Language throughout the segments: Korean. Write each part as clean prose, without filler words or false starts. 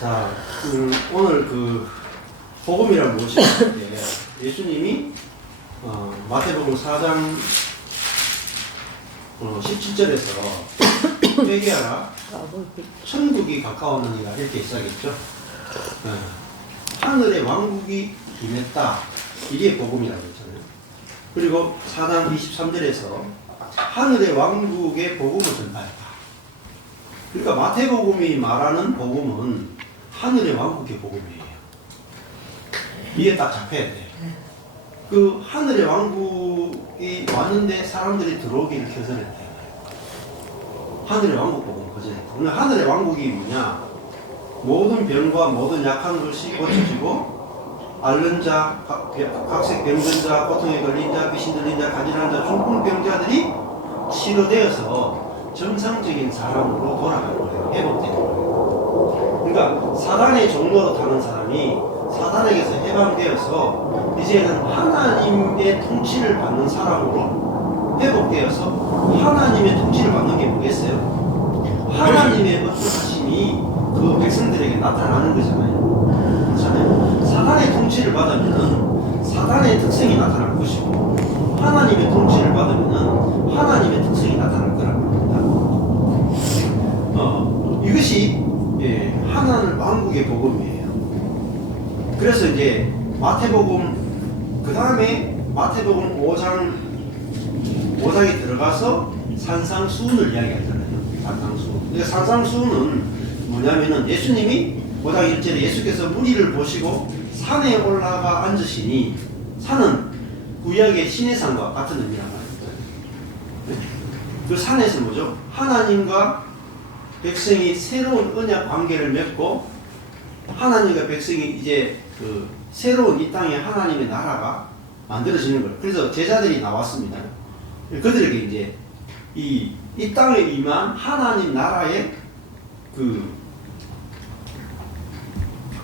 자, 오늘 복음이란 무엇인가 할 때 예수님이 마태복음 4장 17절에서 회개하라 천국이 가까웠느니라 이렇게 시작했죠. 하늘의 왕국이 임했다, 이게 복음이라고 했잖아요. 그리고 4장 23절에서 하늘의 왕국의 복음을 전파했다. 그러니까 마태복음이 말하는 복음은 하늘의 왕국의 복음이에요. 이게 딱 잡혀야 돼. 그 하늘의 왕국이 왔는데 사람들이 들어오기를 거절했대. 하늘의 왕국 복음 거절했대. 오늘 하늘의 왕국이 뭐냐? 모든 병과 모든 약한 것이 고쳐지고, 앓는 자, 각색 병든 자, 고통에 걸린 자, 귀신 들린 자, 간질한 자, 중풍병자들이 치료되어서 정상적인 사람으로 돌아가는 거예요. 회복되는 거예요. 그러니까 사단의 종로로 타는 사람이 사단에게서 해방되어서 이제는 하나님의 통치를 받는 사람으로 회복되어서 하나님의 통치를 받는 게 뭐겠어요? 하나님의 어떠하심이 그 백성들에게 나타나는 거잖아요. 그렇잖아요. 사단의 통치를 받으면 사단의 특성이 나타날 것이고, 하나님의 통치를 받으면 하나님의 특성이 나타날 거라고 합니다. 이것이 하나님 왕국의 복음이에요. 그래서 이제 마태복음, 그 다음에 마태복음 5장에 들어가서 산상수훈을 이야기하잖아요. 산상수훈. 그러니까 산상수훈은 뭐냐면은 예수님이 5장 1절에 예수께서 무리를 보시고 산에 올라가 앉으시니, 산은 구약의 신의 산과 같은 의미란 말입니다. 그 산에서 뭐죠? 하나님과 백성이 새로운 언약 관계를 맺고, 하나님과 백성이 이제 새로운 이 땅에 하나님의 나라가 만들어지는 거예요. 그래서 제자들이 나왔습니다. 그들에게 이제 이 땅에 임한 하나님 나라의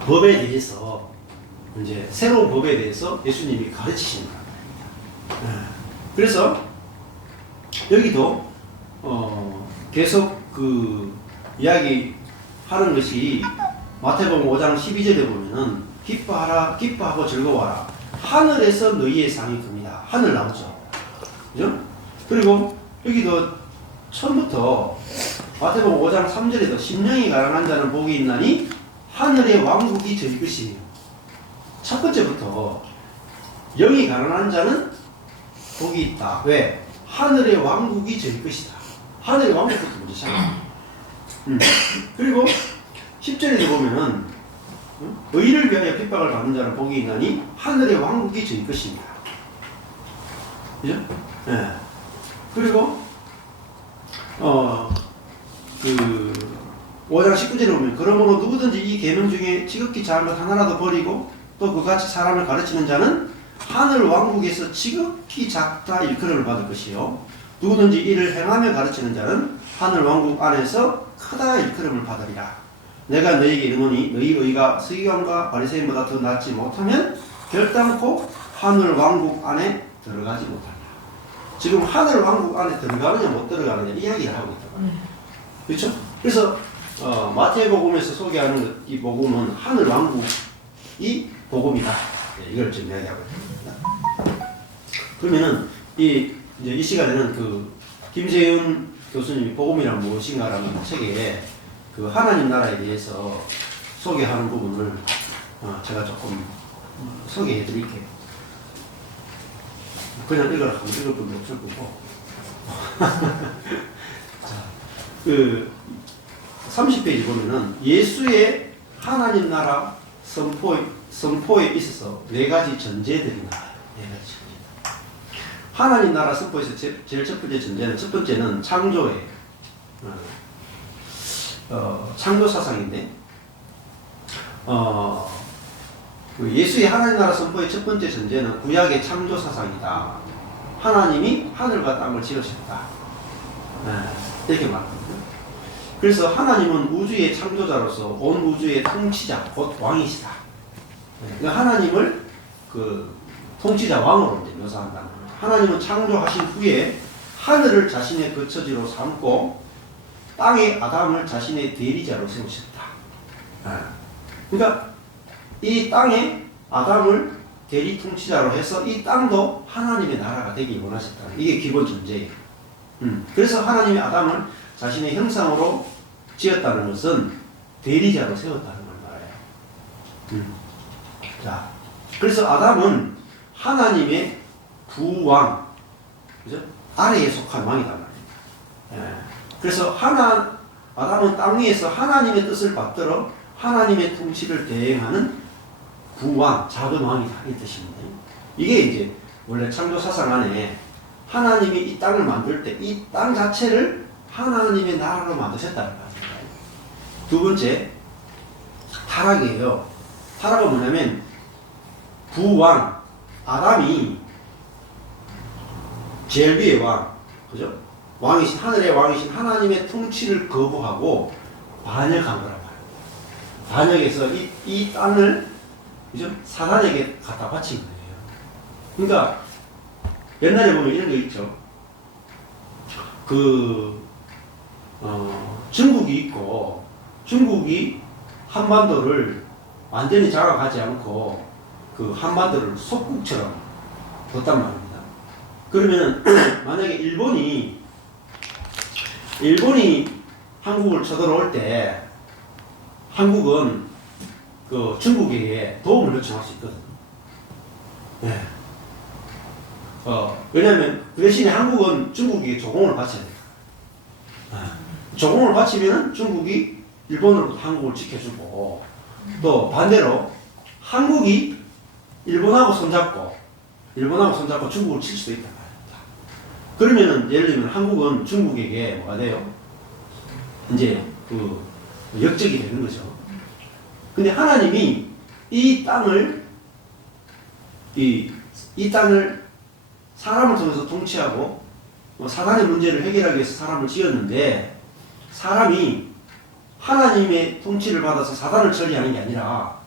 법에 대해서, 이제 새로운 법에 대해서 예수님이 가르치시는 겁니다. 그래서 여기도 계속 이야기하는 것이 마태복음 5장 12절에 보면은 기뻐하고 즐거워하라. 하늘에서 너희의 상이 큽니다. 하늘 나오죠. 그죠? 그리고 여기도 처음부터 마태복음 5장 3절에도 심령이 가난한 자는 복이 있나니 하늘의 왕국이 저희 것이에요. 첫 번째부터 영이 가난한 자는 복이 있다. 왜? 하늘의 왕국이 저희 것이다. 하늘의 왕국부터 먼저 시작합니다. 그리고 10절에도 보면은 의를 위하여 핍박을 받는 자는 복이 있나니 하늘의 왕국이 저희 것입니다. 그죠? 네. 그리고 5장 19절에 보면 그러므로 누구든지 이 계명 중에 지극히 작은 것 하나라도 버리고 또 그같이 사람을 가르치는 자는 하늘 왕국에서 지극히 작다 일컬음을 받을 것이요, 누구든지 이를 행하며 가르치는 자는 하늘 왕국 안에서 크다 일컬음을 받으리라. 내가 너희에게 이르노니 너희 의가 서기관과 바리새인보다 더 낫지 못하면 결단코 하늘 왕국 안에 들어가지 못한다. 지금 하늘 왕국 안에 들어가느냐 못 들어가느냐 이야기를 하고 있다. 그렇죠? 그래서 마태복음에서 소개하는 이 복음은 하늘 왕국이 복음이다. 이걸 지금 이야기하고 있습니다. 그러면은 이 시간에는 김재윤 교수님이 복음이란 무엇인가라는 책에 하나님 나라에 대해서 소개하는 부분을 제가 조금 소개해 드릴게요. 그냥 읽을 분도 없을 거고. 자, 30페이지 보면은 예수의 하나님 나라 선포에 있어서 4가지 전제들이 나와요. 4가지 전제. 하나님 나라 선포에서 제일 첫 번째 전제는, 첫 번째는 창조예요. 창조 사상인데, 예수의 하나님 나라 선포의 첫 번째 전제는 구약의 창조 사상이다. 하나님이 하늘과 땅을 지으셨다. 이렇게 말합니다. 그래서 하나님은 우주의 창조자로서 온 우주의 통치자, 곧 왕이시다. 하나님을 통치자 왕으로 이제 묘사한다는 거예요. 하나님은 창조하신 후에 하늘을 자신의 거처지로 삼고 땅에 아담을 자신의 대리자로 세우셨다. 그러니까 이 땅에 아담을 대리 통치자로 해서 이 땅도 하나님의 나라가 되기 원하셨다. 이게 기본 전제예요. 그래서 하나님이 아담을 자신의 형상으로 지었다는 것은 대리자로 세웠다는 걸 말해요. 자, 그래서 아담은 하나님의 부왕, 그죠? 아래에 속한 왕이단 말이에요. 예. 그래서 아담은 땅 위에서 하나님의 뜻을 받들어 하나님의 통치를 대행하는 부왕, 작은 왕이다 이 뜻입니다. 이게 이제 원래 창조 사상 안에 하나님이 이 땅을 만들 때 이 땅 자체를 하나님의 나라로 만드셨다는 거예요. 두 번째, 타락이에요. 타락은 뭐냐면 부왕, 아담이 제일 위의 왕, 그죠? 왕이신, 하늘의 왕이신 하나님의 통치를 거부하고 반역한 거란 말이에요. 반역해서 이 땅을, 그죠? 사단에게 갖다 바친 거예요. 그러니까 옛날에 보면 이런 거 있죠. 중국이 있고, 중국이 한반도를 완전히 장악하지 않고 그 한반도를 속국처럼 뒀단 말입니다. 그러면 만약에 일본이 한국을 쳐들어올 때 한국은 그 중국에게 도움을 요청할 수 있거든요. 네. 왜냐하면 그 대신에 한국은 중국에게 조공을 바쳐야 돼요. 조공을 바치면 중국이 일본으로부터 한국을 지켜주고, 또 반대로 한국이 일본하고 손잡고 중국을 칠 수도 있단 말입니다. 그러면은 예를 들면 한국은 중국에게 뭐가 돼요? 이제 그 역적이 되는 거죠. 근데 하나님이 이 땅을 사람을 통해서 통치하고 사단의 문제를 해결하기 위해서 사람을 지었는데, 사람이 하나님의 통치를 받아서 사단을 처리하는 게 아니라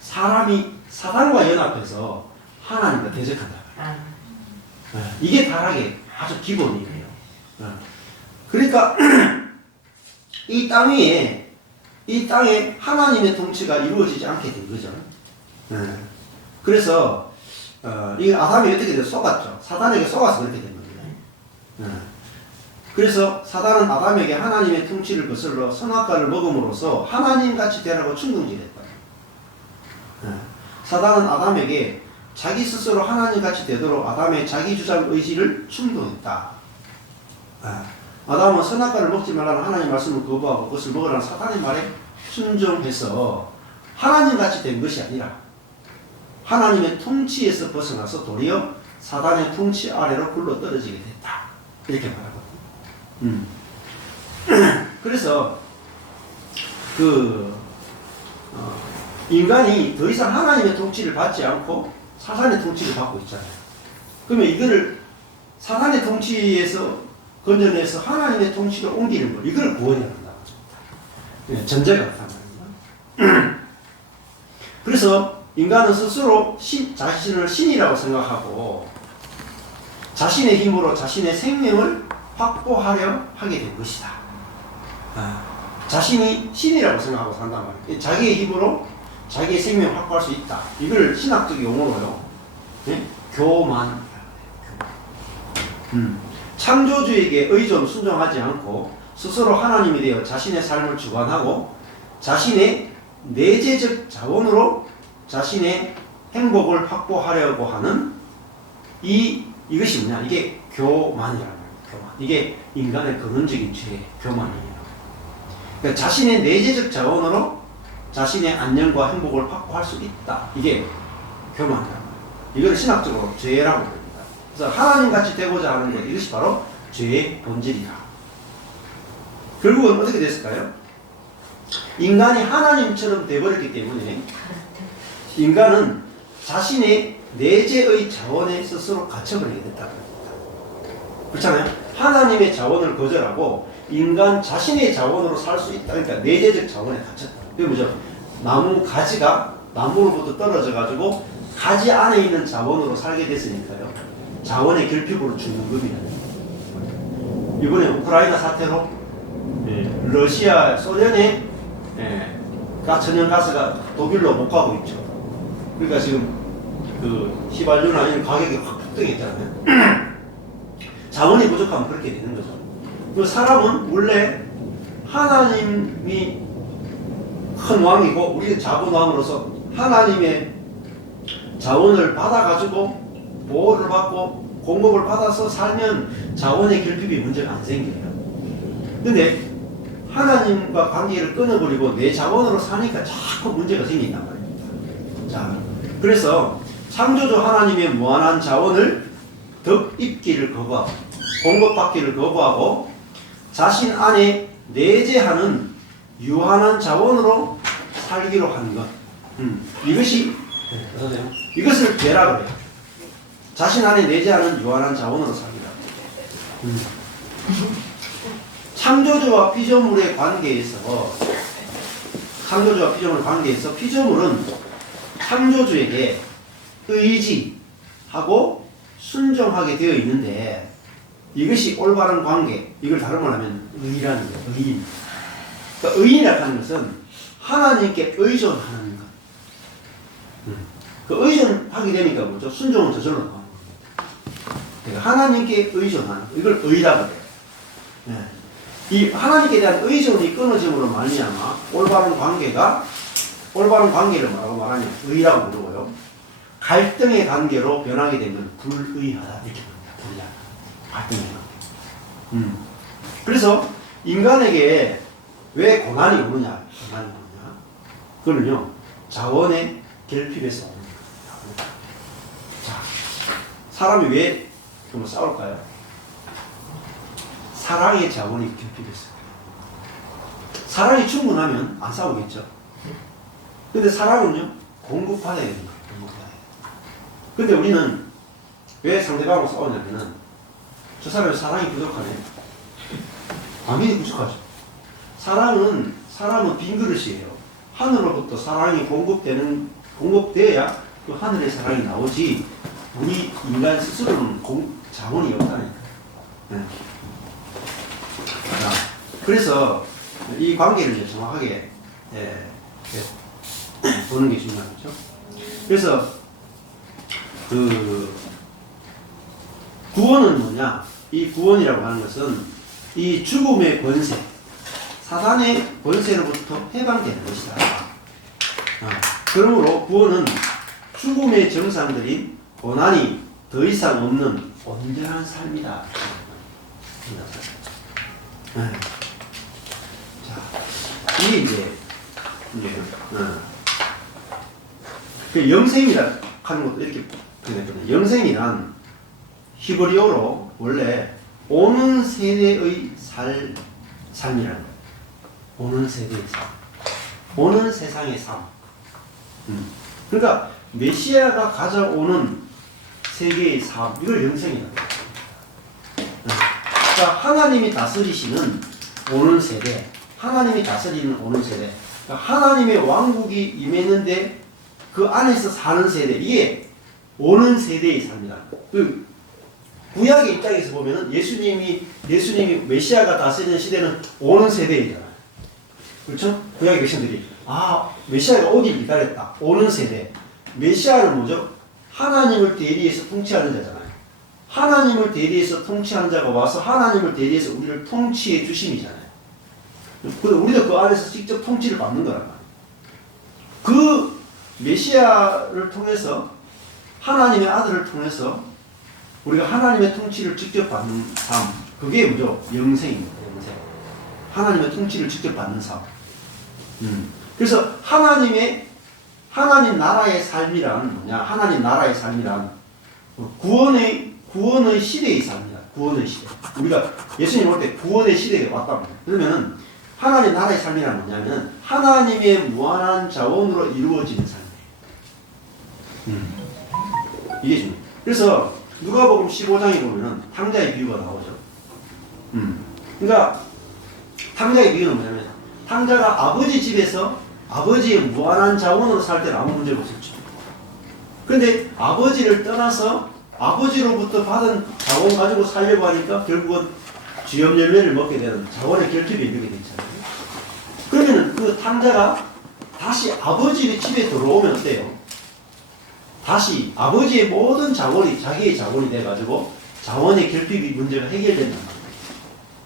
사람이 사단과 연합해서 하나님과 대적한다. 이게 타락의 아주 기본이에요. 그러니까 이 땅에 하나님의 통치가 이루어지지 않게 된 거죠. 그래서 이 아담이 어떻게 돼서 속았죠. 사단에게 속아서 그렇게 된 겁니다. 그래서 사단은 아담에게 하나님의 통치를 거슬러 선악과를 먹음으로써 하나님같이 되라고 충동질했다. 사단은 아담에게 자기 스스로 하나님같이 되도록 아담의 자기주장 의지를 충동했다. 아담은 선악과를 먹지 말라는 하나님의 말씀을 거부하고 그것을 먹으라는 사단의 말에 순종해서 하나님같이 된 것이 아니라 하나님의 통치에서 벗어나서 도리어 사단의 통치 아래로 굴러떨어지게 됐다. 이렇게 말하거든요. 그래서 인간이 더 이상 하나님의 통치를 받지 않고 사단의 통치를 받고 있잖아요. 그러면 이거를 사단의 통치에서 건져내서 하나님의 통치로 옮기는 것, 이걸 구원해야 한다고 합니다. 전제가 그렇단 말입니다. 그래서 인간은 스스로 자신을 신이라고 생각하고 자신의 힘으로 자신의 생명을 확보하려 하게 된 것이다. 자신이 신이라고 생각하고 산단 말이에요. 자기의 힘으로 자기의 생명을 확보할 수 있다. 이걸 신학적 용어로요. 네? 교만. 창조주에게 의존 순종하지 않고 스스로 하나님이 되어 자신의 삶을 주관하고 자신의 내재적 자원으로 자신의 행복을 확보하려고 하는 이것이 뭐냐? 이게 교만이라는 거예요. 교만. 이게 인간의 근원적인 죄, 교만이에요. 그러니까 자신의 내재적 자원으로 자신의 안녕과 행복을 확보할 수 있다. 이게 교만이라는 거예요. 이걸 신학적으로 죄라고 합니다. 그래서 하나님같이 되고자 하는 것, 이것이 바로 죄의 본질이다. 결국은 어떻게 됐을까요? 인간이 하나님처럼 되어버렸기 때문에 인간은 자신의 내재의 자원에 스스로 갇혀버리게 됐다는 겁니다. 그렇잖아요? 하나님의 자원을 거절하고 인간 자신의 자원으로 살 수 있다. 그러니까 내재적 자원에 갇혔다. 그게 뭐죠? 나무 가지가 나무로부터 떨어져가지고 가지 안에 있는 자원으로 살게 됐으니까요. 자원의 결핍으로 죽는 겁니다. 이번에 우크라이나 사태로 러시아, 소련의 천연가스가 독일로 못 가고 있죠. 그러니까 지금 그 휘발유나 이런 가격이 확 폭등했잖아요. 자원이 부족하면 그렇게 되는 거죠. 그 사람은 원래 하나님이 큰 왕이고 우리는 작은 왕으로서 하나님의 자원을 받아가지고 보호를 받고 공급을 받아서 살면 자원의 결핍이 문제가 안 생겨요. 근데 하나님과 관계를 끊어버리고 내 자원으로 사니까 자꾸 문제가 생긴단 말입니다. 자, 그래서 창조주 하나님의 무한한 자원을 덕 입기를 거부하고 공급받기를 거부하고 자신 안에 내재하는 유한한 자원으로 살기로 하는 것. 이것을 죄라 그래요. 자신 안에 내재하는 유한한 자원으로 살기라. 창조주와 피조물의 관계에서 피조물은 창조주에게 의지하고 순종하게 되어 있는데 이것이 올바른 관계, 이걸 다름을 하면 의라는 거예요. 의인. 그러니까 의인이라고 하는 것은 하나님께 의존하는 것. 그 의존하게 되니까 뭐죠? 순종은 저절로 나오는 겁니다. 그러니까 하나님께 의존하는 것. 이걸 의라고 해요. 네. 이 하나님께 대한 의존이 끊어짐으로 말미암아 올바른 관계를 뭐라고 말하냐? 의라고 부르고요. 갈등의 관계로 변하게 되면 불의하다 이렇게 부릅니다. 불의하다. 갈등의 관계. 그래서 인간에게 왜 고난이 오느냐? 그거는요, 자원의 결핍에서 오는 겁니다. 자, 사람이 왜 그럼 싸울까요? 사랑의 자원이 결핍해서. 사랑이 충분하면 안 싸우겠죠. 근데 사랑은요, 공급받아야 되는 거예요. 근데 우리는 왜 상대방하고 싸우냐면은 저 사람의 사랑이 부족하네. 당연히 부족하죠. 사람은 빈 그릇이에요. 하늘로부터 사랑이 공급되어야 그 하늘의 사랑이 나오지. 우리 인간 스스로는 자원이 없다니까. 네. 자, 그래서 이 관계를 이제 정확하게 보는 게 중요하죠. 그래서 그 구원은 뭐냐? 이 구원이라고 하는 것은 이 죽음의 권세, 사단의 권세로부터 해방되는 것이다. 그러므로 구원은 죽음의 정상들인 고난이 더 이상 없는 온전한 삶이다. 자, 이게 이제 그 영생이라 하는 것도 이렇게 표현했거든요. 영생이란 히브리어로 원래 오는 세대의 삶이라는 거예요. 오는 세대의 삶. 오는 세상의 삶. 그러니까 메시아가 가져오는 세계의 삶, 이걸 영생이라고 해요. 그러니까 하나님이 다스리시는 오는 세대, 하나님이 다스리는 오는 세대, 그러니까 하나님의 왕국이 임했는데 그 안에서 사는 세대, 이게 오는 세대의 삶이다. 그 구약의 입장에서 보면은 예수님이 메시아가 다스리는 시대는 오는 세대이잖아요. 그렇죠? 구약의 백성들이 메시아가 오길 기다렸다. 오는 세대. 메시아는 뭐죠? 하나님을 대리해서 통치하는 자잖아요. 하나님을 대리해서 통치하는 자가 와서 하나님을 대리해서 우리를 통치해 주심이잖아요. 우리도 그 안에서 직접 통치를 받는 거란 말이에요. 그 메시아를 통해서 하나님의 아들을 통해서 우리가 하나님의 통치를 직접 받는 삶, 그게 뭐죠? 영생입니다. 영생. 하나님의 통치를 직접 받는 삶. 그래서 하나님 나라의 삶이란 뭐냐? 하나님 나라의 삶이란 구원의 시대의 삶이다. 구원의 시대. 우리가 예수님 올 때 구원의 시대가 왔답니다. 그러면은 하나님 나라의 삶이란 뭐냐면 하나님의 무한한 자원으로 이루어지는 삶이에요. 이게 중요해요. 그래서 누가복음 15장에 보면은 탕자의 비유가 나오죠. 그러니까 탕자의 비유는 뭐냐면 탕자가 아버지 집에서 아버지의 무한한 자원으로 살 때는 아무 문제가 없었죠. 그런데 아버지를 떠나서 아버지로부터 받은 자원 가지고 살려고 하니까 결국은 쥐염 열매를 먹게 되는 자원의 결핍이 이르게 되잖아요. 그러면은 그 탕자가 다시 아버지의 집에 들어오면 어때요? 다시 아버지의 모든 자원이 자기의 자원이 돼가지고 자원의 결핍이 문제가 해결된단 말이에요.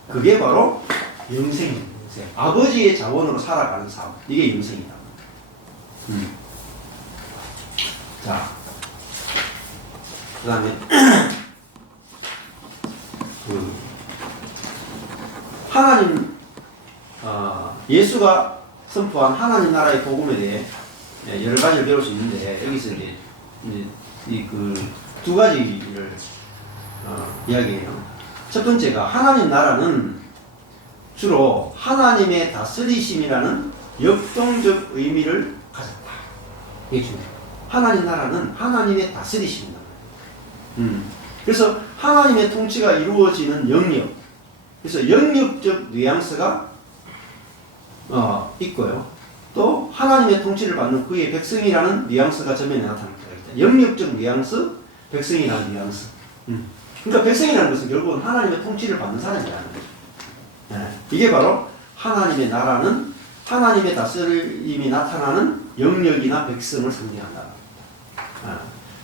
그게 바로 영생입니다. 영생. 아버지의 자원으로 살아가는 삶. 이게 영생이다. 자, 그 다음에 하나님, 예수가 선포한 하나님 나라의 복음에 대해 여러 가지를 배울 수 있는데, 여기서 이제 이 두 가지를 이야기해요. 첫 번째가 하나님 나라는 주로 하나님의 다스리심이라는 역동적 의미를 가졌다. 이게 중요해요. 하나님 나라는 하나님의 다스리심이다. 그래서 하나님의 통치가 이루어지는 영역, 그래서 영역적 뉘앙스가 있고요. 또 하나님의 통치를 받는 그의 백성이라는 뉘앙스가 전면에 나타납니다. 영역적 뉘앙스, 백성이라는 뉘앙스. 그러니까 백성이라는 것은 결국은 하나님의 통치를 받는 사람이라는 거죠. 네. 이게 바로 하나님의 나라는 하나님의 다스림이 나타나는 영역이나 백성을 상징한다.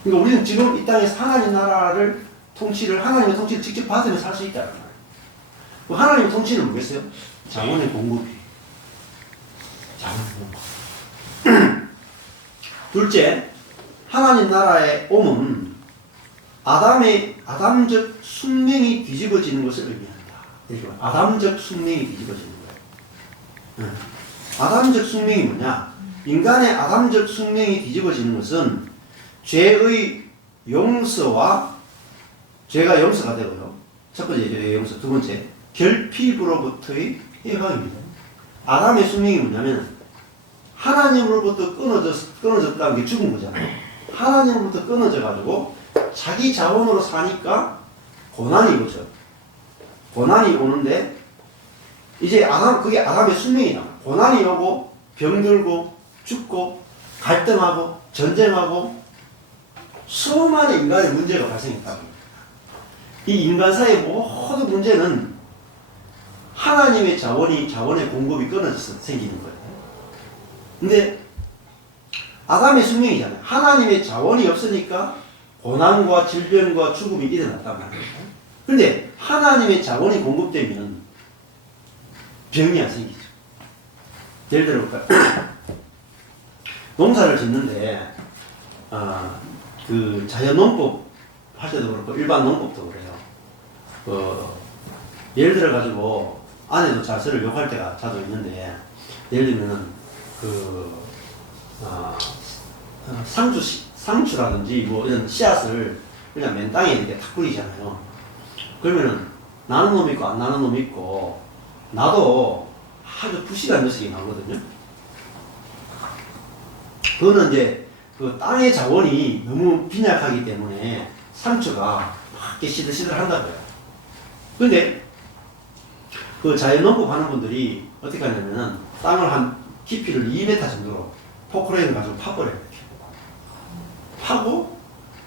그러니까 우리는 지금 이 땅에서 하나님 나라를 하나님의 통치를 직접 받으면서 살 수 있다는 거예요. 하나님의 통치는 뭐겠어요? 자원의 공급이. 자원의 공급. 둘째, 하나님 나라의 옴은 아담적 숙명이 뒤집어지는 것을 의미한다. 아담적 숙명이 뒤집어지는 거예요. 아담적 숙명이 뭐냐? 인간의 아담적 숙명이 뒤집어지는 것은 죄의 용서와 죄가 용서가 되고요. 첫 번째 죄의 용서, 두 번째 결핍으로부터의 해방입니다. 아담의 숙명이 뭐냐면 하나님으로부터 끊어졌다는 게 죽은 거잖아요. 하나님으로부터 끊어져 가지고 자기 자원으로 사니까 고난이 오죠. 고난이 오는데 이제 그게 아담의 숙명이다. 고난이 오고 병들고 죽고 갈등하고 전쟁하고 수많은 인간의 문제가 발생했다고. 이 인간사의 모든 문제는 하나님의 자원의 공급이 끊어져서 생기는 거예요. 근데 아담의 숙명이잖아요. 하나님의 자원이 없으니까 고난과 질병과 죽음이 일어났단 말이에요. 근데 하나님의 자원이 공급되면 병이 안 생기죠. 예를 들어볼까요? 농사를 짓는데 그 자연농법 할 때도 그렇고 일반 농법도 그래요. 예를 들어 가지고 아내도 자서를 욕할 때가 자주 있는데, 예를 들면 상추라든지 뭐 이런 씨앗을 그냥 맨 땅에 이렇게 탁 뿌리잖아요. 그러면은 나는 놈이 있고 안 나는 놈이 있고, 나도 아주 부실한 녀석이 나오거든요. 그거는 이제 그 땅의 자원이 너무 빈약하기 때문에 상추가 막 시들시들 한다고요. 근데 그 자연농법 하는 분들이 어떻게 하냐면은 땅을 한 깊이를 2m 정도로 포크레인을 가지고 파버려요. 이렇게. 파고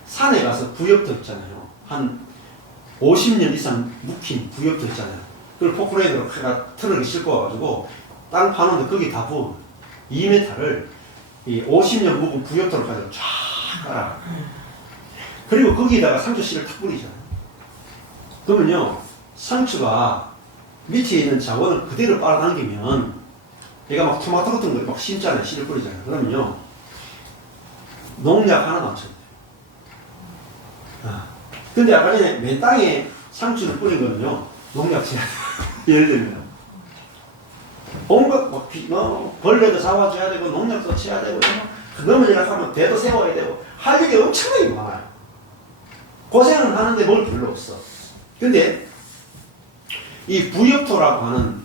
산에 가서 부엽도 있잖아요. 한 50년 이상 묵힌 부엽도 있잖아요. 그걸 포크레인으로 트럭에 싣고 와가지고 땅 파는데 거기 다 부어. 2m를 이 50년 묵은 부엽도를 가지고 쫙 깔아. 그리고 거기다가 상추 씨를 탁 뿌리잖아요. 그러면요, 상추가 밑에 있는 자원을 그대로 빨아당기면, 얘가 막 토마토 같은 거 막 심잖아요. 씨를 뿌리잖아요. 그러면요, 농약 하나도 안 쳐도 돼요. 근데 아까 전에 맨 땅에 상추를 뿌린 거는요, 농약 쳐야 돼요. 예를 들면. 온갖 벌레도 잡아줘야 되고, 농약도 쳐야 되고, 넘어지라 하면 대도 세워야 되고, 할 일이 엄청나게 많아요. 고생은 하는데 뭘 별로 없어. 근데 이 부엽토라고 하는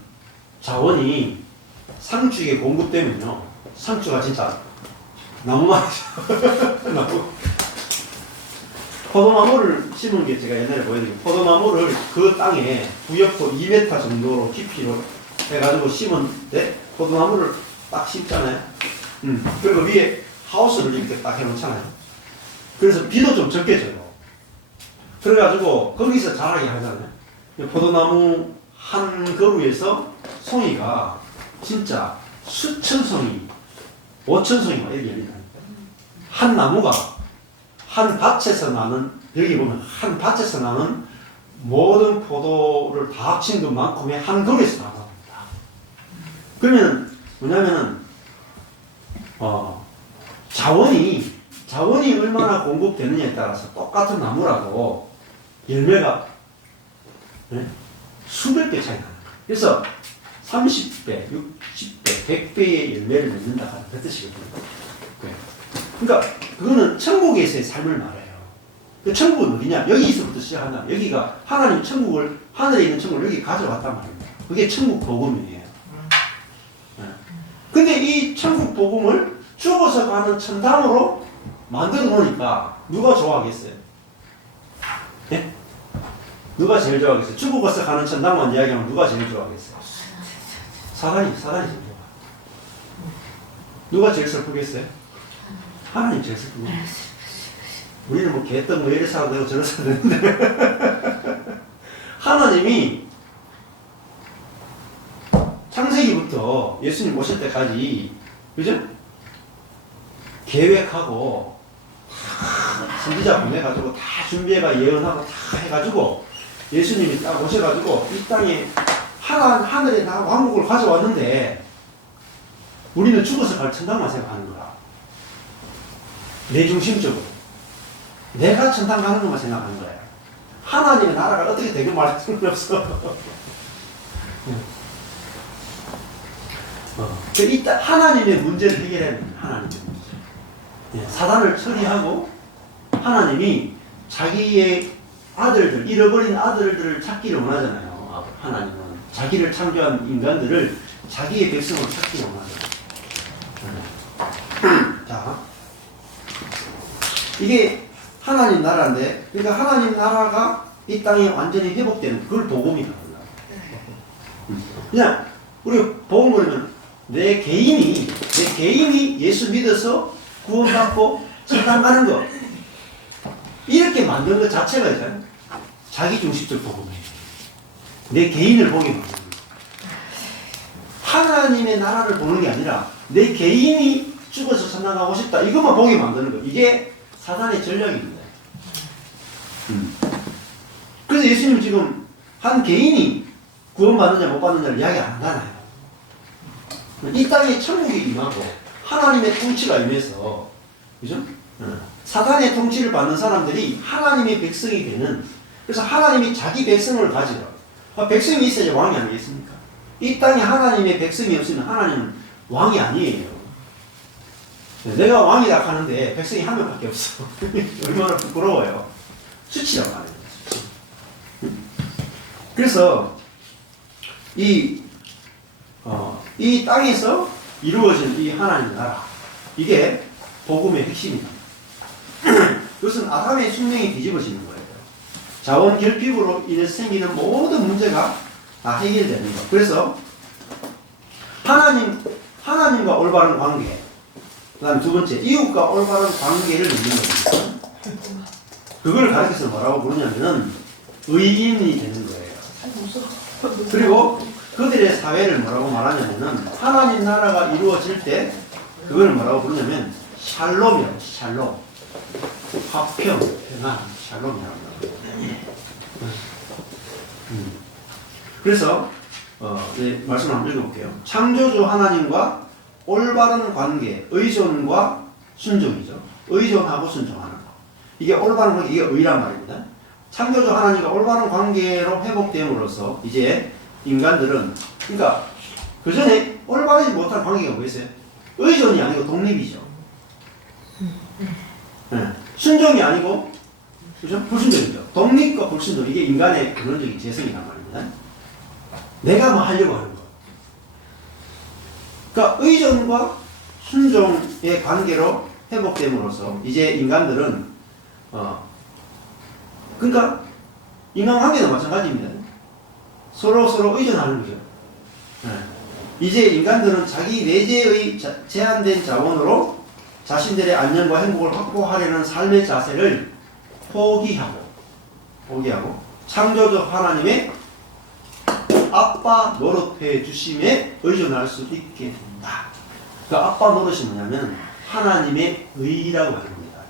자원이 상추에게 공급되면요, 상추가 진짜 나무만이죠. 나무. 포도나무를 심은 게 제가 옛날에 보여드린, 포도나무를 그 땅에 부엽토 2m 정도로 깊이로 해가지고 심은데, 포도나무를 딱 심잖아요. 그리고 위에 하우스를 이렇게 딱 해놓잖아요. 그래서 비도 좀 적게 줘요. 그래가지고 거기서 자라게 하잖아요. 포도나무 한 그루에서 송이가 진짜 수천 송이 5천송이 막 이렇게 열린다니까. 한 나무가 한 밭에서 나는, 여기 보면 한 밭에서 나는 모든 포도를 다 합친 것만큼의 한 거리에서 나갑니다. 그러면 뭐냐면은 자원이 얼마나 공급되느냐에 따라서 똑같은 나무라도 열매가 수백 배 차이 나는 거예요. 그래서 30배, 60배, 100배의 열매를 맺는다 하는 그 뜻이거든요. 그러니까 그거는 천국에서의 삶을 말해요. 그 천국은 어디냐? 여기서부터 시작한다. 여기가 하나님 천국을, 하늘에 있는 천국을 여기 가져왔단 말입니다. 그게 천국 복음이에요. 근데 이 천국 복음을 죽어서 가는 천당으로 만들어 놓으니까 누가 좋아하겠어요? 네? 누가 제일 좋아하겠어요? 죽어서 가는 천당만 이야기하면 누가 제일 좋아하겠어요? 사단이 제일 좋아. 누가 제일 슬프겠어요? 하나님 제일 슬프고. 우리는 뭐 개떡 뭐 이래 사도 되고 저래 사도 되는데 하나님이 창세기부터 예수님 오실 때까지, 그죠? 계획하고 선지자 보내가지고 다 준비해가 예언하고 다 해가지고 예수님이 딱 오셔가지고 이 땅에 하늘에 다 왕국을 가져왔는데 우리는 죽어서 갈 천당만 생각하는 거야. 내 중심적으로. 내가 천당 가는 것만 생각하는 거야. 하나님의 나라가 어떻게 되길 말할 수는 없어. 일단 하나님의 문제를 해결해야 됩니다. 하나님의 문제. 사단을 처리하고 하나님이 자기의 아들들, 잃어버린 아들들을 찾기를 원하잖아요. 하나님은 자기를 창조한 인간들을 자기의 백성으로 찾기를 원하잖아요. 자, 이게 하나님 나라인데, 그러니까 하나님 나라가 이 땅에 완전히 회복되는 그걸 복음이라고 합니다. 그냥 우리 복음 그러면 내 개인이 예수 믿어서 구원받고 천당 가는 거, 이렇게 만든 것 자체가 있잖아요. 자기중심적 복음이에요. 내 개인을 보게 만드는 거예요. 하나님의 나라를 보는 게 아니라 내 개인이 죽어서 천당 가고 싶다, 이것만 보게 만드는 거예요. 이게 사단의 전략입니다. 그래서 예수님 지금 한 개인이 구원받느냐 못 받느냐를 이야기 안 하잖아요. 이 땅에 천국이 임하고 하나님의 통치가 임해서, 그죠? 사단의 통치를 받는 사람들이 하나님의 백성이 되는, 그래서 하나님이 자기 백성을 가지라. 백성이 있어야 왕이 아니겠습니까? 이 땅에 하나님의 백성이 없으면 하나님은 왕이 아니에요. 내가 왕이라 하는데 백성이 한 명밖에 없어. 얼마나 부끄러워요. 수치라고 하는 거예요. 수치. 그래서 이 땅에서 이루어진 이 하나님 나라, 이게 복음의 핵심이다. 그것은 아담의 숙명이 뒤집어지는 거예요. 자원 결핍으로 인해서 생기는 모든 문제가 다 해결되는 거. 그래서 하나님과 올바른 관계, 그 다음 두 번째, 이웃과 올바른 관계를 맺는 겁니다. 그걸 가르쳐서 뭐라고 부르냐면은 의인이 되는 거예요. 그리고 그들의 사회를 뭐라고 말하냐면은 하나님 나라가 이루어질 때 그걸 뭐라고 부르냐면 샬롬이라고. 샬롬, 화평, 평안, 샬롬이라고. 그래서 네, 말씀 한번 읽어볼게요. 창조주 하나님과 올바른 관계, 의존과 순종이죠. 의존하고 순종하는 거. 이게 올바른 관계, 이게 의란 말입니다. 창조주 하나님과 올바른 관계로 회복됨으로써 이제 인간들은, 그러니까 그 전에 올바르지 못한 관계가 뭐였어요? 의존이 아니고 독립이죠. 네. 순종이 아니고, 그죠? 불순종이죠. 독립과 불순종, 이게 인간의 근원적인 재성이란 말입니다. 내가 뭐 하려고 하는 거. 그러니까 의존과 순종의 관계로 회복됨으로써 이제 인간들은 그러니까 인간관계도 마찬가지입니다. 서로 의존하는 거죠. 이제 인간들은 자기 내재의 제한된 자원으로 자신들의 안녕과 행복을 확보하려는 삶의 자세를 포기하고 창조주 하나님의 아빠 노릇해 주심에 의존할 수 있게 된다. 그 아빠 노릇이 뭐냐면 하나님의 의라고 하는 겁니다.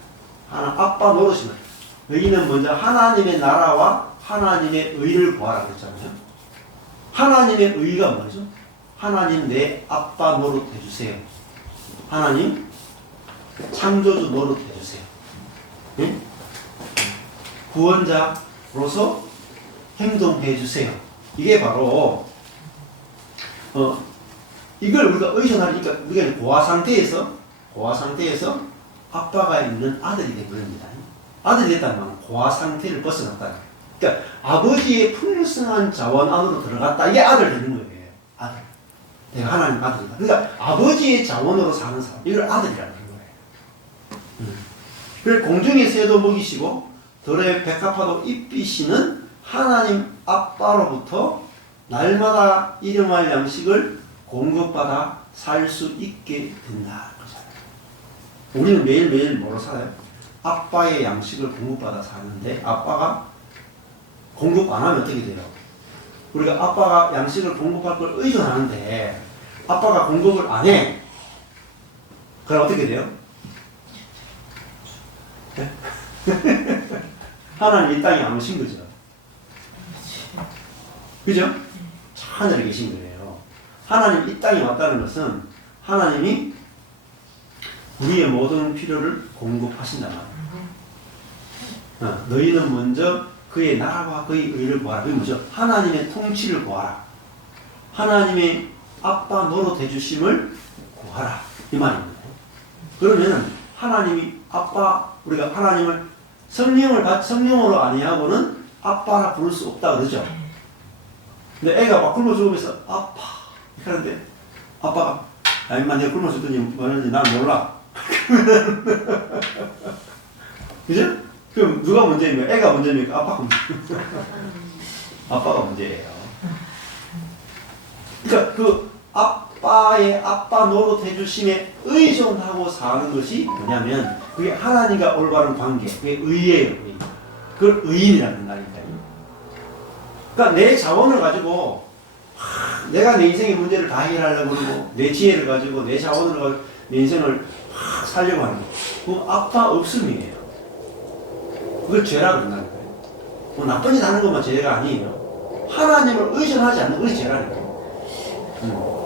아빠 노릇이 뭐예요? 의는 먼저 하나님의 나라와 하나님의 의를 구하라 그랬잖아요. 하나님의 의가 뭐죠? 하나님 내 아빠 노릇 해주세요. 하나님 창조주 노릇 해주세요. 네? 구원자로서 행동해 주세요. 이게 바로 이걸 우리가 의존하니까 우리가 고아 상태에서 아빠가 있는 아들이 되버립니다. 아들이 됐다는 말은 고아 상태를 벗어났다. 그러니까 아버지의 풍성한 자원 안으로 들어갔다. 이게 아들 되는 거예요. 아들. 내가 하나님 아들이다. 그러니까 아버지의 자원으로 사는 사람. 이걸 아들이라는 거예요. 그래서 공중의 새도 먹이시고 들의 백합화도 입히시는 하나님 아빠로부터 날마다 일용할 양식을 공급받아 살 수 있게 된다. 우리는 매일매일 뭐로 살아요? 아빠의 양식을 공급받아 사는데 아빠가 공급 안 하면 어떻게 돼요? 우리가 아빠가 양식을 공급할 걸 의존하는데 아빠가 공급을 안 해. 그럼 어떻게 돼요? 네? 하나님 이 땅에 안 오신 거죠. 그죠? 하늘에 계신 거예요. 하나님 이 땅에 왔다는 것은 하나님이 우리의 모든 필요를 공급하신단 말이에요. 너희는 먼저 그의 나라와 그의 의를 구하라. 그게 뭐죠? 하나님의 통치를 구하라. 하나님의 아빠 노릇 해주심을 구하라. 이 말입니다. 그러면 하나님이 아빠, 우리가 하나님을 성령으로 아니하고는 아빠라 부를 수 없다 그러죠. 근데 애가 막 굶어 죽으면서 아빠 하는데 아빠가 야 임마 내가 굶어 죽더니 뭐하는지 난 몰라. 그죠? 그럼 누가 문제입니까? 애가 문제입니까? 아빠가 문제입니까? 아빠가 문제예요. 그러니까 그 아빠의 아빠 노릇 해주심에 의존하고 사는 것이 뭐냐면 그게 하나님과 올바른 관계, 그게 의예요. 의. 그걸 의인이라는 말입니다. 그러니까 내 자원을 가지고 내가 내 인생의 문제를 다 해결하려고 그러고 내 지혜를 가지고 내 자원을 가지고 내 인생을 살려고 하는 거예요. 그건 아빠 없음이에요. 그걸 죄라고 그런다는 거예요. 뭐 나쁜 짓 하는 것만 죄가 아니에요. 하나님을 의존하지 않는 것이 죄라는 거예요.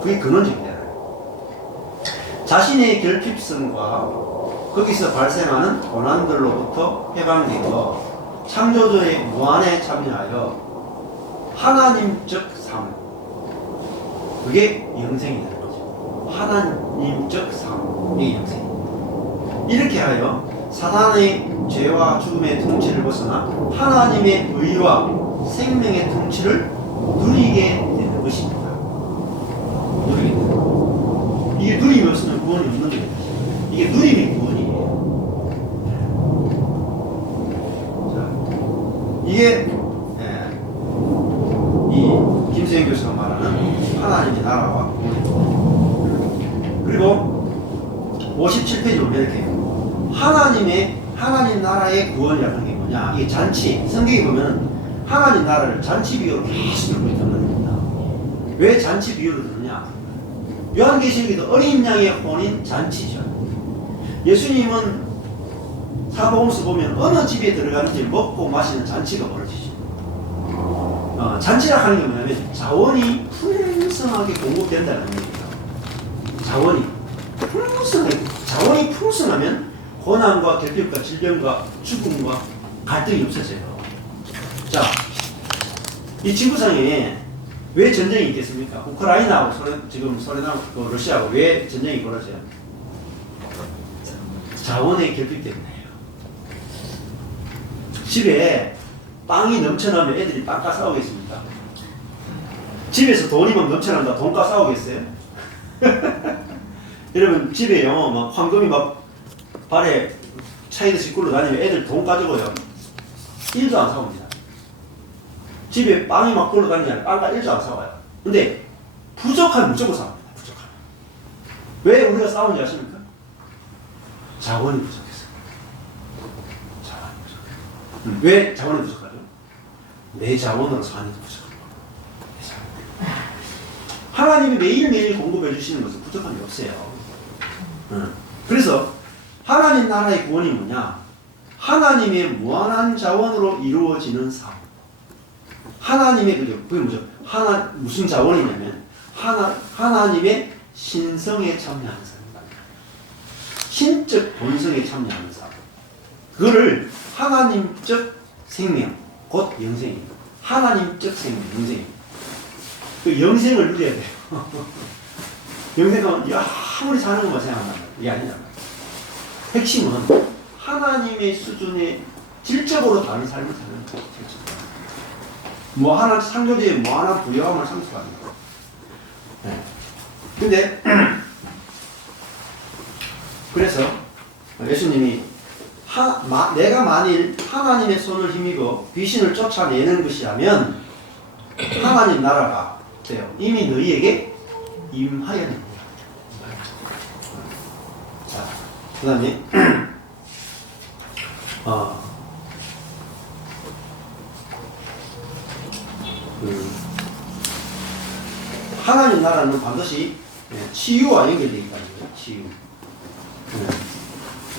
그게 근원적이잖아요. 자신의 결핍성과 거기서 발생하는 고난들로부터 해방되어 창조주의 무한에 참여하여 하나님적 삶, 그게 영생이 되는 거죠. 하나님적 삶, 이게 영생입니다. 이렇게 하여 사단의 죄와 죽음의 통치를 벗어나 하나님의 의와 생명의 통치를 누리게 되는 것입니다. 누리게 되는 것. 이게 누림이 없으면 구원이 없는 겁니다. 이게 누림이 구원이에요. 자, 이게 이 김수영 교수가 말하는 하나님의 나라와 구원입니다. 그리고 57페이지 보면 이렇게 해요. 하나님 나라의 구원이라는 게 뭐냐? 이게 잔치, 성경에 보면 하나님 나라를 잔치 비유로 계속 들고 있단 말입니다. 왜 잔치 비유로 드느냐? 요한계시록에도 어린 양의 혼인 잔치죠. 예수님은 사복음서 보면 어느 집에 들어가는지 먹고 마시는 잔치가 벌어지죠. 잔치라 하는 게 뭐냐면 자원이 풍성하게 공급된다는 얘기입니다. 자원이 풍성하면 고난과 결핍과 질병과 죽음과 갈등이 없어져요. 자, 이 지구상에 왜 전쟁이 있겠습니까? 우크라이나하고 지금 러시아하고 왜 전쟁이 벌어져요? 자원의 결핍 때문에요. 집에 빵이 넘쳐나면 애들이 빵과 싸우겠습니까? 집에서 돈이 막 넘쳐난다 돈과 싸우겠어요? 여러분 집에요 막 황금이 막 발에 차이듯이 굴러다니면 애들 돈 가지고요 1도 안 싸웁니다. 집에 빵이 막 굴러다니면 빵과 1도 안 싸워요. 근데 부족하면 무조건 싸웁니다. 부족하면. 왜 우리가 싸우는지 아십니까? 자원이 부족해서. 자원이 부족해서. 왜 자원이 부족하죠? 내 자원으로 사는 게 부족합니다. 하나님이 매일매일 공급해 주시는 것은 부족함이 없어요. 그래서 하나님 나라의 구원이 뭐냐? 하나님의 무한한 자원으로 이루어지는 삶. 하나님의 그게 뭐죠? 무슨 자원이냐면 하나님의 신성에 참여하는 삶입니다. 신적 본성에 참여하는 삶. 그거를 하나님적 생명, 곧 영생입니다. 하나님적 생명, 영생입니다. 그 영생을 누려야 돼요. 영생은 아무리 사는 것만 생각한단 말이에요. 이게 아니란 말이에요. 핵심은 하나님의 수준의 질적으로 다른 삶을 사는 거예요. 창조주의 무한한 부여함을 상속하는 거예요. 네. 근데 그래서 예수님이 내가 만일 하나님의 손을 힘입어 귀신을 쫓아내는 것이라면 하나님 나라가 돼요. 이미 너희에게 임하였느니라. 자, 그 다음에 하나님 나라는 반드시 치유와 연결되어 있다는 거예요. 치유.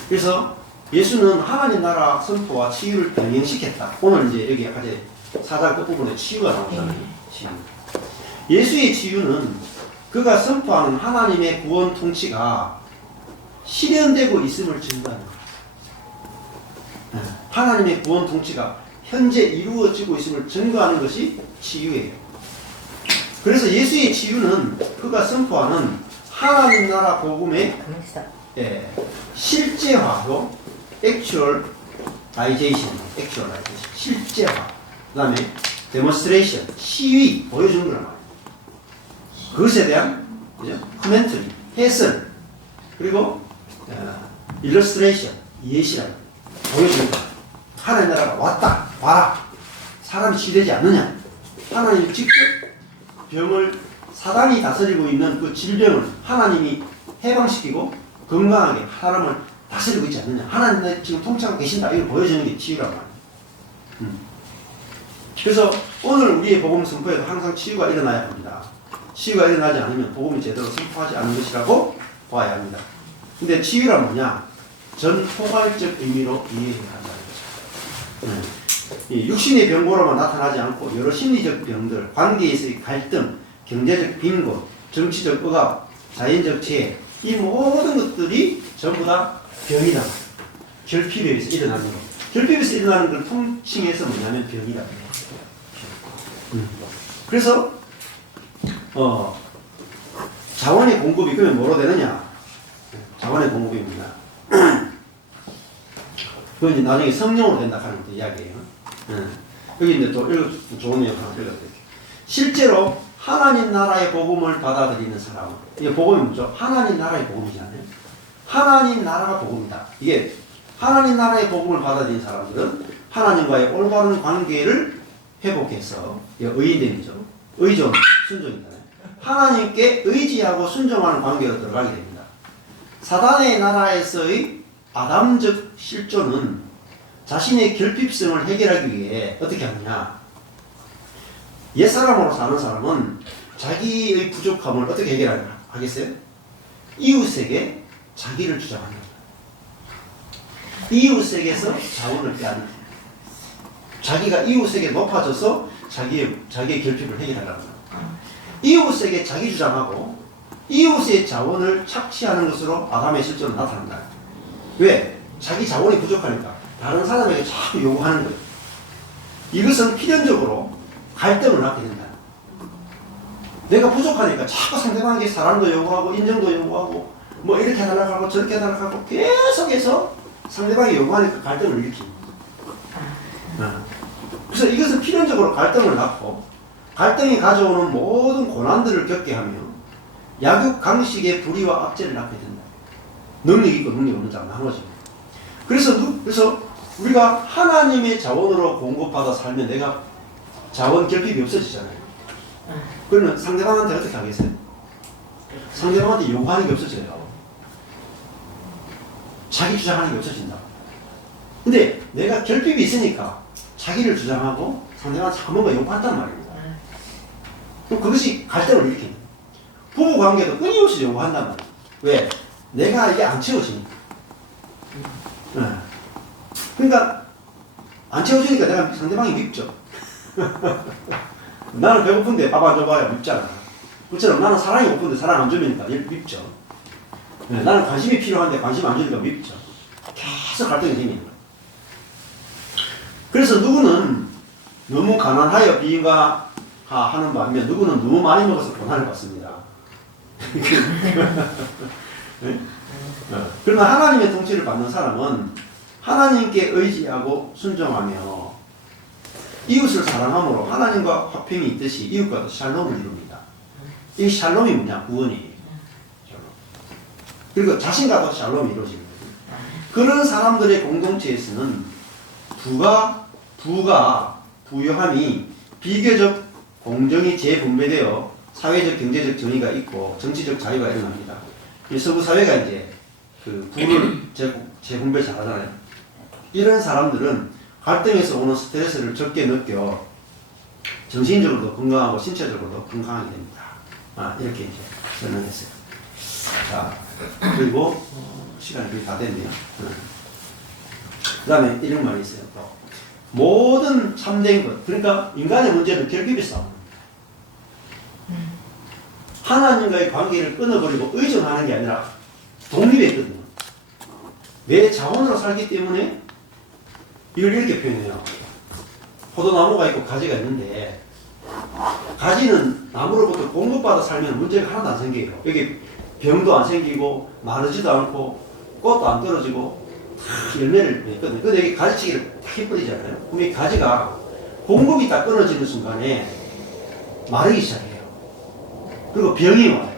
그래서 예수는 하나님 나라 선포와 치유를 병행시켰다. 오늘 이제 여기 아까 4장 끝부분에 치유가 나오잖아요. 치유. 예수의 치유는 그가 선포하는 하나님의 구원 통치가 실현되고 있음을 증거하는 거예요. 하나님의 구원 통치가 현재 이루어지고 있음을 증거하는 것이 치유예요. 그래서 예수의 치유는 그가 선포하는 하나님 나라 복음의 실제화로 actualization, 실제화. 그 다음에 demonstration, 시위, 보여주는 거란 말이에요. 그것에 대한 코멘터리, 해설, 그리고 illustration, 예시라고 보여주는 거예요. 하나님 나라가 왔다, 와라. 사람이 치유되지 않느냐. 하나님이 직접 병을 사단이 다스리고 있는 그 질병을 하나님이 해방시키고 건강하게 사람을 다스리고 있지 않느냐. 하나님이 지금 통치하고 계신다. 이걸 보여주는 게 치유란 말이에요. 그래서 오늘 우리의 복음 선포에도 항상 치유가 일어나야 합니다. 치유가 일어나지 않으면 복음이 제대로 선포하지 않는 것이라고 봐야 합니다. 근데 치유란 뭐냐? 전포괄적 의미로 이해해야 한다는 것입니다. 이 육신의 병고로만 나타나지 않고 여러 심리적 병들, 관계에서의 갈등, 경제적 빈곤, 정치적 억압, 자연적 재해, 이 모든 것들이 전부 다 병이다. 결핍에 의해서 일어나는 것. 결핍에 의해서 일어나는 걸 통칭해서 뭐냐면 병이다. 그래서 자원의 공급이 그러면 뭐로 되느냐? 자원의 공급입니다. 그건 이제 나중에 성령으로 된다 하는 이야기예요. 여기 이제 또 좋은 내용 하나 읽어드릴게요. 실제로 하나님 나라의 복음을 받아들이는 사람은, 이게 복음이 뭐죠? 하나님 나라의 복음이잖아요. 하나님 나라가 복음이다. 이게 하나님 나라의 복음을 받아들이는 사람들은 하나님과의 올바른 관계를 회복해서, 의인됨이죠. 의존, 순종이잖아요. 하나님께 의지하고 순종하는 관계로 들어가게 됩니다. 사단의 나라에서의 아담적 실존은 자신의 결핍성을 해결하기 위해 어떻게 하느냐? 옛사람으로 사는 사람은 자기의 부족함을 어떻게 해결하겠어요? 이웃에게 자기를 주장합니다. 이웃에게서 자원을 빼앗는 거예요. 자기가 이웃에게 높아져서 자기의 결핍을 해결하려는 거예요. 이웃에게 자기 주장하고 이웃의 자원을 착취하는 것으로 아담의 실존은 나타난다. 왜? 자기 자원이 부족하니까 다른 사람에게 자꾸 요구하는 거예요. 이것은 필연적으로 갈등을 낳게 된다. 내가 부족하니까 자꾸 상대방에게 사랑도 요구하고 인정도 요구하고 뭐 이렇게 해달라고 하고 저렇게 해달라고 하고 계속해서 상대방이 요구하니까 갈등을 일으킵니다. 그래서 이것은 필연적으로 갈등을 낳고 갈등이 가져오는 모든 고난들을 겪게 하며 약육 강식의 불의와 압제를 낳게 된다. 능력 있고 능력 없는 자가 나눠집니다. 그래서 우리가 하나님의 자원으로 공급받아 살면 내가 자원 결핍이 없어지잖아요. 그러면 상대방한테 어떻게 하겠어요? 상대방한테 요구하는 게 없어져요. 자기 주장하는 게 없어진다. 근데 내가 결핍이 있으니까 자기를 주장하고 상대방한테 뭔가 요구한단 말입니다. 그럼 그것이 갈등을 일으킵니다. 부부 관계도 끊임없이 요구한단 말이에요. 왜? 내가 이게 안 채워지니까. 네. 그러니까 안 채워지니까 내가 상대방이 밉죠. 나는 배고픈데 밥 안 줘봐야 밉잖아. 그처럼 나는 사랑이 고픈데 사랑 안 주니까 밉죠. 네. 나는 관심이 필요한데 관심 안 주니까 밉죠. 계속 갈등이 생기는 거예요. 그래서 누구는 너무 가난하여 비인가하는 반면 누구는 너무 많이 먹어서 고난을 받습니다. 네? 그러나 하나님의 통치를 받는 사람은 하나님께 의지하고 순종하며 이웃을 사랑함으로 하나님과 화평이 있듯이 이웃과도 샬롬을 이룹니다. 이 샬롬이 뭐냐? 구원이에요. 샬롬. 그리고 자신과도 샬롬이 이루어지는 거죠. 그런 사람들의 공동체에서는 부유함이 비교적 공정이 재분배되어 사회적 경제적 정의가 있고 정치적 자유가 일어납니다. 서구 사회가 이제 그 부를 재분배 잘하잖아요. 이런 사람들은 갈등에서 오는 스트레스를 적게 느껴 정신적으로도 건강하고 신체적으로도 건강하게 됩니다. 이렇게 이제 설명했어요. 자, 그리고 시간이 거의 다 됐네요. 그 다음에 이런 말이 있어요. 또. 모든 참된 것, 그러니까 인간의 문제는 결핍이 싸움. 하나님과의 관계를 끊어버리고 의존하는 게 아니라 독립에 있거든요. 내 자원으로 살기 때문에 이걸 이렇게 표현해요. 포도나무가 있고 가지가 있는데 가지는 나무로부터 공급받아 살면 문제가 하나도 안 생겨요. 여기 병도 안 생기고 마르지도 않고 꽃도 안 떨어지고 다 열매를 맺거든요. 근데 여기 가지치기를 딱 해버리잖아요. 그럼 이 가지가 공급이 딱 끊어지는 순간에 마르기 시작해요. 그리고 병이 와요.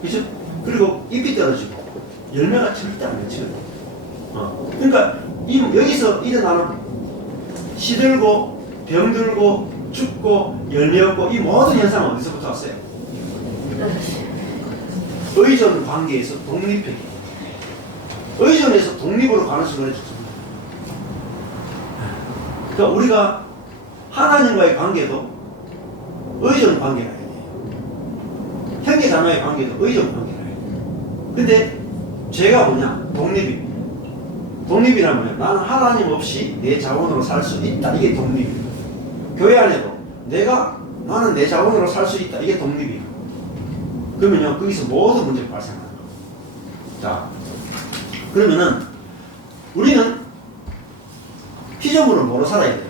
그죠? 그리고 잎이 떨어지고 열매가 절대 안 맺히거든요. 그러니까 여기서 일어나는 시들고 병들고 죽고 열매 없고 이 모든 현상은 어디서부터 왔어요? 의존 관계에서 독립해. 의존에서 독립으로 가는 순간에 좋습니다. 그러니까 우리가 하나님과의 관계도 의존 관계라 해야 돼요. 형제 자매의 관계도 의존 관계라 해야 돼요. 근데 죄가 뭐냐? 독립입니다. 독립이란 뭐냐? 나는 하나님 없이 내 자원으로 살 수 있다. 이게 독립이에요. 교회 안에도 나는 내 자원으로 살 수 있다. 이게 독립이에요. 그러면요, 거기서 모든 문제가 발생하는 거예요. 자, 그러면은 우리는 피조물을 뭐로 살아야 돼요?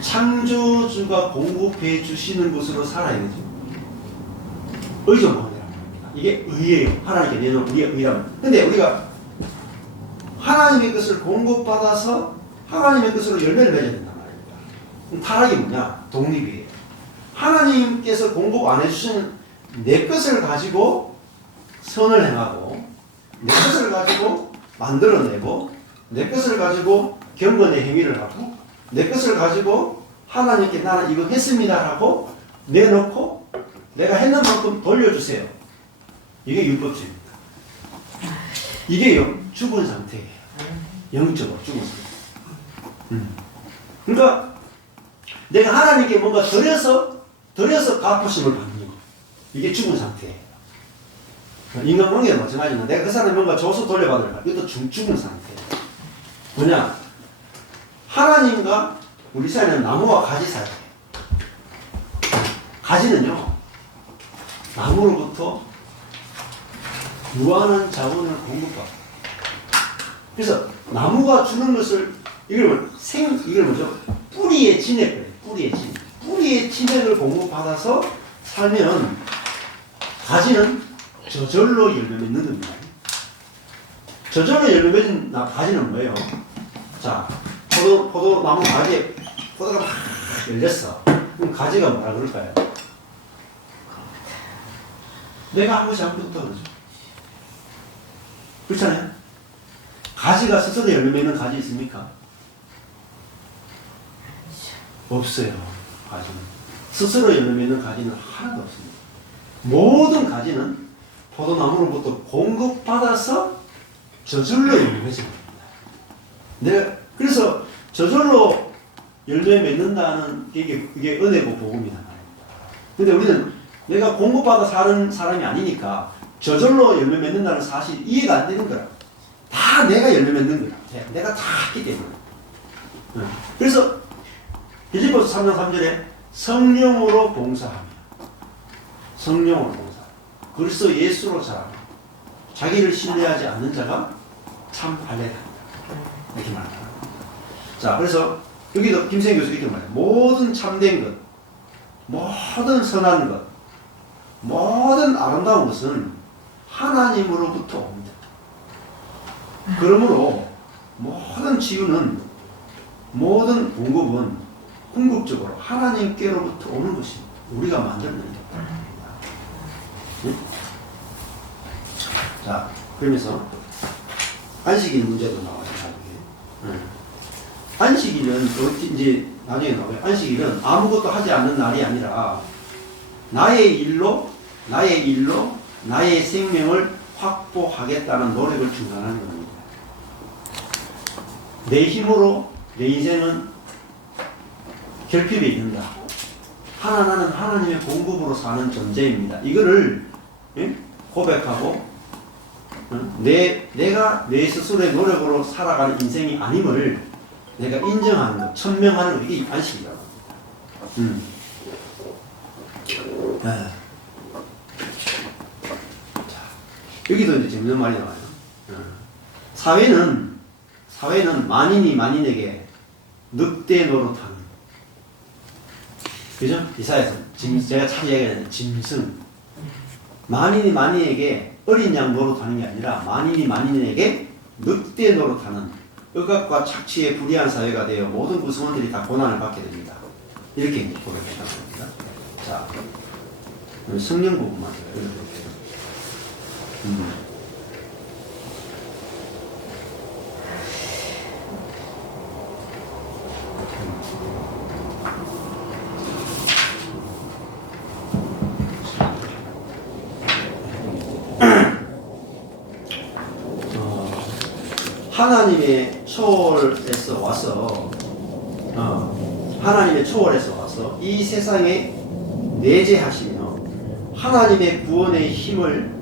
창조주가 공급해 주시는 것으로 살아야 되죠. 의존관계라고 합니다. 이게 의예요. 하나님께 내놓은 우리의 의라면. 근데 우리가 하나님의 것을 공급받아서 하나님의 것으로 열매를 맺어야 된단 말입니다. 그럼 타락이 뭐냐? 독립이에요. 하나님께서 공급 안 해주시는 내 것을 가지고 선을 행하고 내 것을 가지고 만들어내고 내 것을 가지고 경건의 행위를 하고 내 것을 가지고 하나님께 나는 이거 했습니다 라고 내놓고 내가 했는 만큼 돌려주세요. 이게 율법주의입니다. 이게 죽은 상태예요. 영적으로 죽은 상태. 그러니까 내가 하나님께 뭔가 드려서 갚으심을 받는 거. 이게 죽은 상태예요. 인간관계도 마찬가지입니다. 내가 그 사람이 뭔가 줘서 돌려받으려. 이것도 죽은 상태예요. 뭐냐? 하나님과 우리 사이는 나무와 가지 사이예요. 가지는요, 나무로부터 무한한 자원을 공급받아요. 그래서 나무가 주는 것을 이걸 뭐죠? 뿌리의 진액. 뿌리의 진액을 공급받아서 살면 가지는 저절로 열매 맺는 겁니다. 저절로 열매 맺는 가지는 뭐예요? 자, 포도나무 가지에 포도가 막 열렸어. 그럼 가지가 뭐라 그럴까요? 내가 한 것이 아무것도 그러죠. 그렇잖아요? 가지가 스스로 열매 맺는 가지 있습니까? 없어요. 가지는. 스스로 열매 맺는 가지는 하나도 없습니다. 모든 가지는 포도나무로부터 공급받아서 저절로 열매 맺는 겁니다. 그래서 저절로 열매 맺는다는 이게 은혜고 복음이란 말입니다. 근데 우리는 내가 공급받아 사는 사람이 아니니까 저절로 열매 맺는다는 사실이 이해가 안 되는 거라. 다 내가 열매 맺는 거라. 내가 다 했기 때문에. 그래서 빌립보서 3장 3절에 성령으로 봉사하며 성령으로 봉사. 그리스도 예수로 자라며 자기를 신뢰하지 않는 자가 참 할례합니다. 이렇게 말합니다. 자, 그래서 여기도 김세영 교수 이렇게 말해요. 모든 참된 것, 모든 선한 것, 모든 아름다운 것은 하나님으로부터 옵니다. 그러므로 모든 치유는, 모든 공급은 궁극적으로 하나님께로부터 오는 것입니다. 우리가 만들어낸 게 아닙니다. 네? 자, 그러면서 안식일 문제도 나와요. 안식일은 이제 나중에 나와요. 안식일은 아무것도 하지 않는 날이 아니라 나의 일로 나의 생명을 확보하겠다는 노력을 중단하는 겁니다. 내 힘으로 내 인생은 결핍에 있는다. 나는 하나님의 공급으로 사는 존재입니다. 이거를 고백하고 내가 내 스스로의 노력으로 살아가는 인생이 아님을 내가 인정하는 것, 천명하는 것, 이게 안식이라고 합니다. 자, 여기도 이제 재밌는 말이 나와요. 사회는 만인이 만인에게 늑대 노릇하는, 그죠? 이사야서 제가 자주 얘기하는 짐승. 만인이 만인에게 어린 양 노릇하는 게 아니라 만인이 만인에게 늑대 노릇하는 억압과 착취에 불이한 사회가 되어 모든 구성원들이 다 고난을 받게 됩니다. 이렇게 고백했다는 겁니다. 자, 성령 부분만 읽어볼게요. 하나님의 초월에서 와서 이 세상에 내재하시며 하나님의 구원의 힘을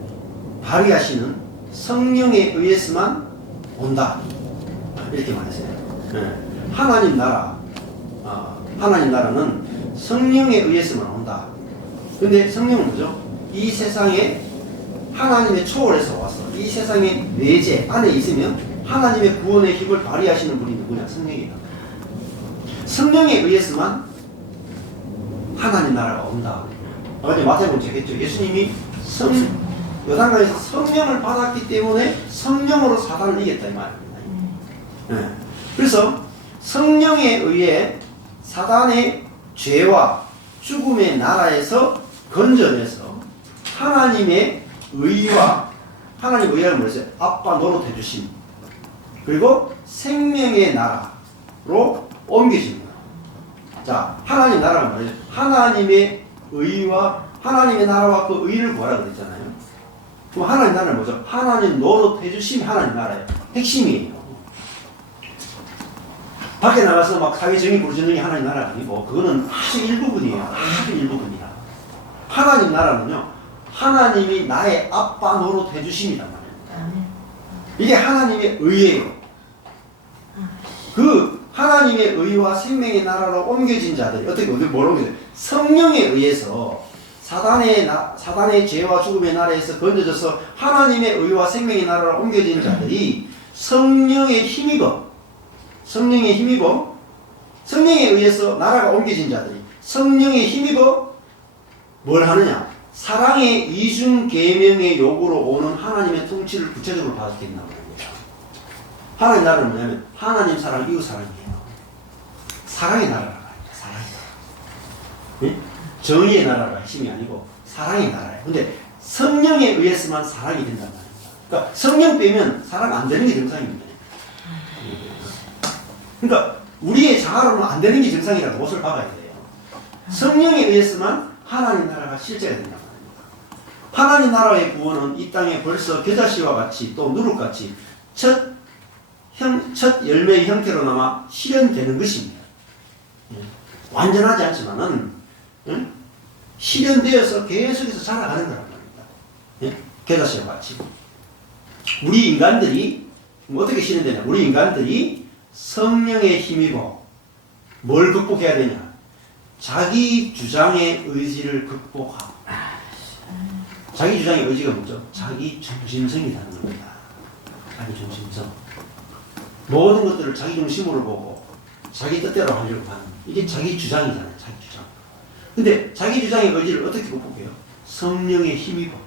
발휘하시는 성령에 의해서만 온다. 이렇게 말했어요. 하나님 나라는 성령에 의해서만 온다. 근데 성령은 뭐죠? 이 세상에 하나님의 초월에서 와서 이 세상의 내재 안에 있으면 하나님의 구원의 힘을 발휘하시는 분이 누구냐? 성령이다. 성령에 의해서만 하나님 나라가 온다. 아까 마태복음 했죠. 예수님이 요단강에서 성령을 받았기 때문에 성령으로 사단을 이겼다 이 말입니다. 그래서 성령에 의해 사단의 죄와 죽음의 나라에서 건져내서 하나님의 의와 하나님의 의를 뭐랬어요? 아빠 노릇해 주심. 그리고 생명의 나라로 옮겨집니다. 자, 하나님 나라는 뭐예요? 하나님의 의와 하나님의 나라와 그 의를 구하라고 그랬잖아요. 그럼 하나님 나라는 뭐죠? 하나님 노릇해 주심이 하나님 나라예요. 핵심이에요. 밖에 나가서 막 사회정의 부르짖는 게 하나님 나라가 아니고 그거는 아주 일부분이에요. 아주 일부분이라. 하나님 나라는요, 하나님이 나의 아빠 노릇해 주심이란 말이에요. 이게 하나님의 의예요. 그 하나님의 의와 생명의 나라로 옮겨진 자들이 어떻게 뭐로 옮겨져요? 성령에 의해서 사단의 죄와 죽음의 나라에서 건져져서 하나님의 의와 생명의 나라로 옮겨진 자들이 성령에 힘입어 성령에 의해서 나라가 옮겨진 자들이 성령에 힘입어 뭘 하느냐? 사랑의 이중 계명의 요구로 오는 하나님의 통치를 구체적으로 받게 된다고 합니다. 하나님 나라는 뭐냐면 하나님 사랑, 이웃 사랑이에요. 사랑의 나라라고 합니다. 사랑의 나라. 네? 정의의 나라가 핵심이 아니고 사랑의 나라예요. 근데 성령에 의해서만 사랑이 된단 말입니다. 그러니까 성령 빼면 사랑 안 되는 게 정상입니다. 그러니까 우리의 자아로는 안 되는 게 정상이라고 못을 박아야 돼요. 성령에 의해서만 하나님 나라가 실제가 된단 말입니다. 하나님 나라의 구원은 이 땅에 벌써 겨자씨와 같이 또 누룩같이 첫 열매의 형태로 남아 실현되는 것입니다. 완전하지 않지만은 실현되어서 계속해서 자라가는 거란 말입니다. 예? 게다시와 같이. 우리 인간들이 어떻게 실현되냐? 우리 인간들이 성령에 힘입어 뭘 극복해야 되냐? 자기 주장의 의지를 극복하고. 자기 주장의 의지가 뭐죠? 자기 중심성이라는 겁니다. 자기 중심성. 모든 것들을 자기 중심으로 보고 자기 뜻대로 하려고 하는, 이게 자기 주장이잖아요. 자기 주장. 근데 자기 주장의 의지를 어떻게 극복해요? 성령에 힘입어.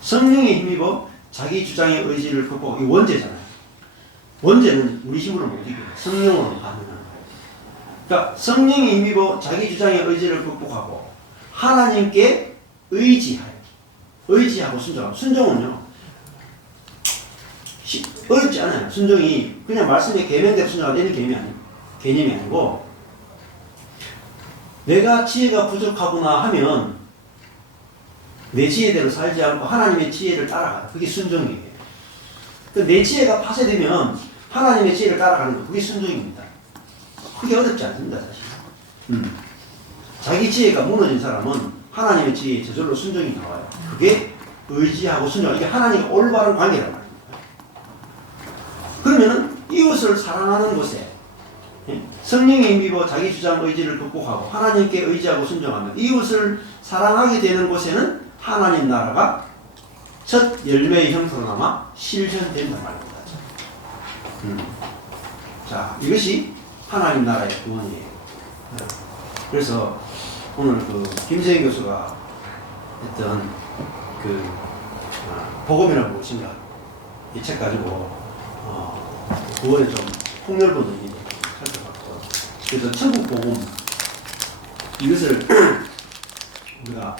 성령에 힘입어 자기 주장의 의지를 극복하고. 이 원죄잖아요. 원죄는 우리 힘으로 못 이겨요. 성령으로 가능한 거예요. 그러니까 성령에 힘입어 자기 주장의 의지를 극복하고 하나님께 의지하고 순종하고. 순종은요 어렵지 않아요. 순종이 그냥 말씀의 계명대로 순종하는 개념이 아니고, 내가 지혜가 부족하구나 하면 내 지혜대로 살지 않고 하나님의 지혜를 따라가요. 그게 순종이에요. 내 지혜가 파쇄되면 하나님의 지혜를 따라가는 거, 그게 순종입니다. 그게 어렵지 않습니다, 사실. 자기 지혜가 무너진 사람은 하나님의 지혜에 저절로 순종이 나와요. 그게 의지하고 순종, 이게 하나님과 올바른 관계란 말입니다. 그러면은 이웃을 사랑하는 곳에 성령에 힘입어 자기 주장 의지를 극복하고 하나님께 의지하고 순종하면 이웃을 사랑하게 되는 곳에는 하나님 나라가 첫 열매의 형태로 남아 실현된단 말입니다. 자, 이것이 하나님 나라의 구원이에요. 그래서 오늘 김세희 교수가 했던 복음이란 무엇인가, 이 책 가지고 구원의 좀 폭넓은 의미를 살펴봤고, 그래서 천국 복음, 이것을 우리가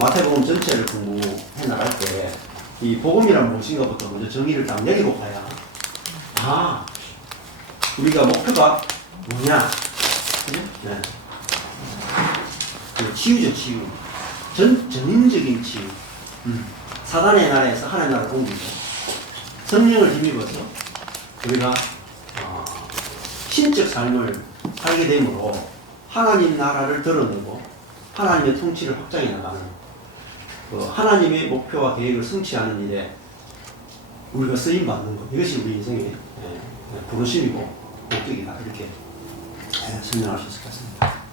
마태복음 전체를 공부해 나갈 때 이 복음이란 무엇인가부터 먼저 정의를 딱 내리고 가야, 우리가 목표가 뭐냐? 네. 치유죠, 치유. 전인적인 치유. 사단의 나라에서 하나님의 나라 공부죠. 성령을 힘입어서 우리가 신적 삶을 살게 되므로 하나님 나라를 드러내고 하나님의 통치를 확장해 나가는, 하나님의 목표와 계획을 성취하는 일에 우리가 쓰임 받는 것, 이것이 우리 인생의 부르심이고 목적이다, 이렇게 설명할 수 있을 것 같습니다.